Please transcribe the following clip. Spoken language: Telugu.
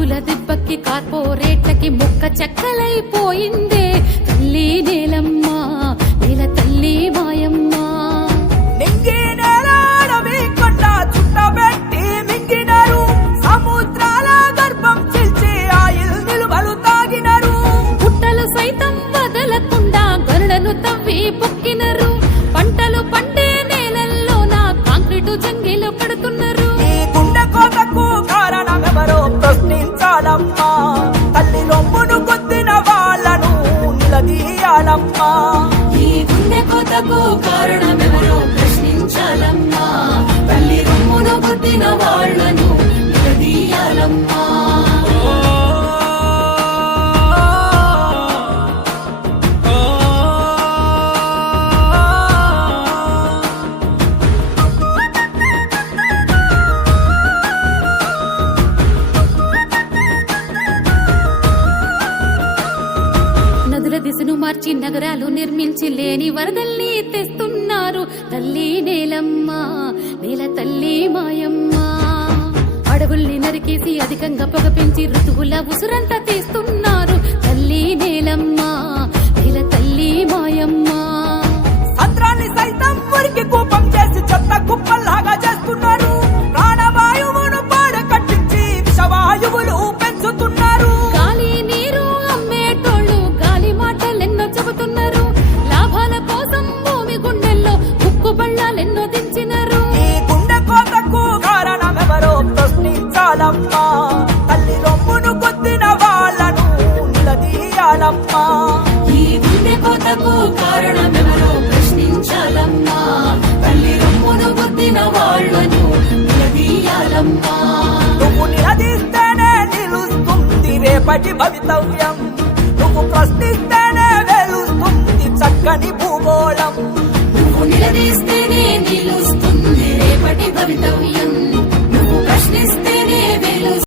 కాసుల దిబ్బకి కార్పొరేట్లకి ముక్క చెక్కలైపోయిందే తల్లి నేలమ్మ నేల తల్లి మాయమ్మ. నింగి నేలాడవి కొండ చుట్టబెట్టి మింగినరు, సముద్రాల గర్భం చిల్చి ఆయిల్ నిలువలు తాగినరు. పుట్టలు సైతం వదలకుండా గరుడను తవ్వి పొక్కినరు, పంటలు పండే నేలల్లోన కాంక్రీటు జంగిలు కడుతున్నారు. ఈ గుండె కోతకు కారణమెవరో ప్రశ్నించాలమ్మా, తల్లి రొమ్మును కొద్దిన వాళ్ళను నిలదీయాలమ్మా. ఈ గుండె కోతకు కారణమెవరో ప్రశ్నించాలమ్మా, తల్లి రొమ్మును కొట్టిన వాళ్ళను నిలదీయాలమ్మా. నదుల దిశను మార్చి నగరాలు నిర్మించి లేని వరదల్ని తెస్తున్నారు తల్లి నేలమ్మ నేల తల్లి మాయమ్మ. అడవుల్ని నరికేసి అధికంగా పొగ పెంచి ఋతువుల ఉసురంతా తీస్తున్నారు తల్లి నేలమ్మ నేల తల్లి మాయమ్మ. సంద్రాన్ని సైతం మురికి కూపం చేసి చెత్త కుప్పల్లాగా చేస్తున్నారు. ప్రాణవాయువును పాడ కట్టించి విషవాయువులు పెంచుతున్నారు. గాలి నీరు అమ్మేటోళ్ళు గాలి మాటలెన్నో చెబుతున్నారు, లాభాల కోసం భూమి గుండెల్లో ఉక్కు బళ్ళాలెన్నో దించినారు. ఈ గుండె కోతకు కారణమెవరో ప్రశ్నించాలమ్మా, తల్లి రొమ్మును కొద్దిన వాళ్ళను నిలదీయాలమ్మా. ఈ గుండె కోతకు కారణమెవరో ప్రశ్నించాలమ్మా, తల్లి రొమ్మును గుద్దిన వాళ్ళను నిలదీయాలమ్మా. నువ్వు నిలదీస్తేనే నిలుస్తుంది రేపటి భవితవ్యం, నువ్వు ప్రశ్నిస్తేనే వెలుస్తుంది చక్కని భూగోళం. నువ్వు నిలదీస్తేనే నిలుస్తుంది